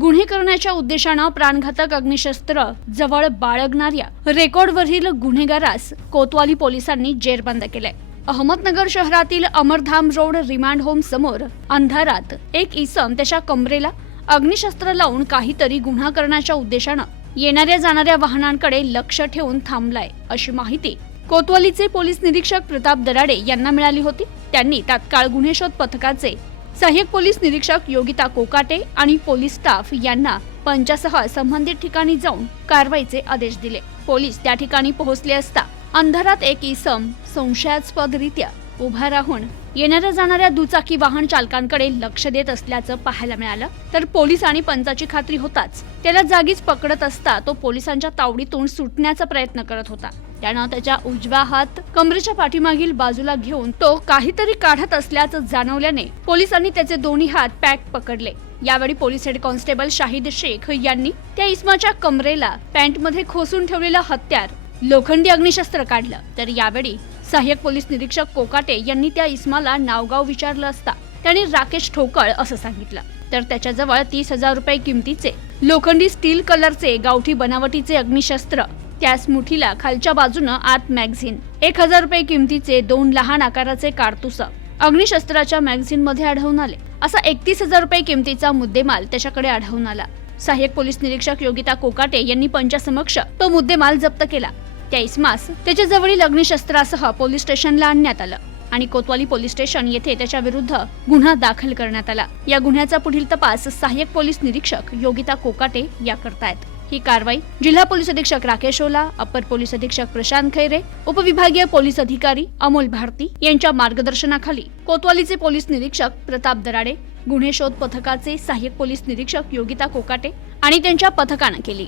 गुन्हे करण्याच्या उद्देशानं प्राणघातक अग्निशस्त्र जवळ बाळगणाऱ्या रेकॉर्डवरील गुन्हेगारास कोतवाली पोलिसांनी जेरबंद केलंय. अहमदनगर शहरातील अमरधाम रोड रिमांड होम समोर अंधारात एक इसम त्याच्या कमरेला अग्निशस्त्र लावून काहीतरी गुन्हा करण्याच्या उद्देशानं येणाऱ्या जाणाऱ्या वाहनांकडे लक्ष ठेवून थांबलाय अशी माहिती कोतवालीचे पोलीस निरीक्षक प्रताप दराडे यांना मिळाली होती. त्यांनी तात्काळ गुन्हे शोध पथकाचे सहाय्यक पोलीस निरीक्षक योगिता कोकाटे आणि पोलीस स्टाफ यांना पंचासह संबंधित ठिकाणी जाऊन कारवाईचे आदेश दिले. पोलीस त्या ठिकाणी पोहोचले असता अंधारात एक इसम संशयास्पदरित्या उभा राहून येणाऱ्या जाणाऱ्या दुचाकी वाहन चालकांकडे लक्ष देत असल्याचं पाहायला मिळालं. तर पोलीस आणि पंचाची खात्री होताच त्याला जागीच पकडत असता तो पोलिसांच्या तावडीतून सुटण्याचा प्रयत्न करत होता. त्यानं त्याच्या उजव्या हात कमरेच्या पाठीमागील बाजूला घेऊन तो काहीतरी काढत असल्याचं जाणवल्याने पोलिसांनी त्याचे दोन्ही हात पॅक पकडले. यावेळी police head constable Shahid Shaikh यांनी त्या इस्माच्या कमरेला पॅन्टमध्ये खोसून ठेवलेलं हत्यार लोखंडी अग्निशस्त्र काढलं. तर यावेळी सहाय्यक पोलीस निरीक्षक कोकाटे यांनी त्या इस्माला नावगाव विचारलं असता. त्याने राकेश ठोकळ असं सांगितलं. तर त्याच्याजवळ तीस हजार रुपये किमतीचे लोखंडी स्टील कलरचे गावठी बनावटीचे अग्निशस्त्र त्यास मुठीला खालच्या बाजूनं आत मॅगझिन एक हजार रुपये किमतीचे दोन लहान आकाराचे कारतूस अग्निशस्त्राच्या मॅगझिनमध्ये आढळून आले. असा एकतीस हजार रुपये किमतीचा मुद्देमाल त्याच्याकडे आढळून आला. सहाय्यक पोलीस निरीक्षक योगिता कोकाटे यांनी पंचासमक्ष तो मुद्देमाल जप्त केला. त्या इसमास त्याच्या जवळील अग्निशस्त्रासह पोलीस स्टेशनला आणण्यात आलं आणि कोतवाली पोलीस स्टेशन येथे त्याच्या विरुद्ध गुन्हा दाखल करण्यात आला. या गुन्ह्याचा पुढील तपास सहाय्यक पोलीस निरीक्षक योगिता कोकाटे या करतायत ही कारवाई जिल्हा पोलीस अधीक्षक राकेश ओला अपर पोलीस अधीक्षक प्रशांत खैरे उपविभागीय पोलीस अधिकारी अमोल भारती यांच्या मार्गदर्शनाखाली कोतवालीचे पोलीस निरीक्षक प्रताप दराडे गुन्हे शोध पथकाचे सहाय्यक पोलीस निरीक्षक योगिता कोकाटे आणि त्यांच्या पथकानं केली.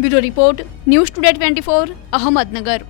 Bureau report news today twenty four Ahmednagar.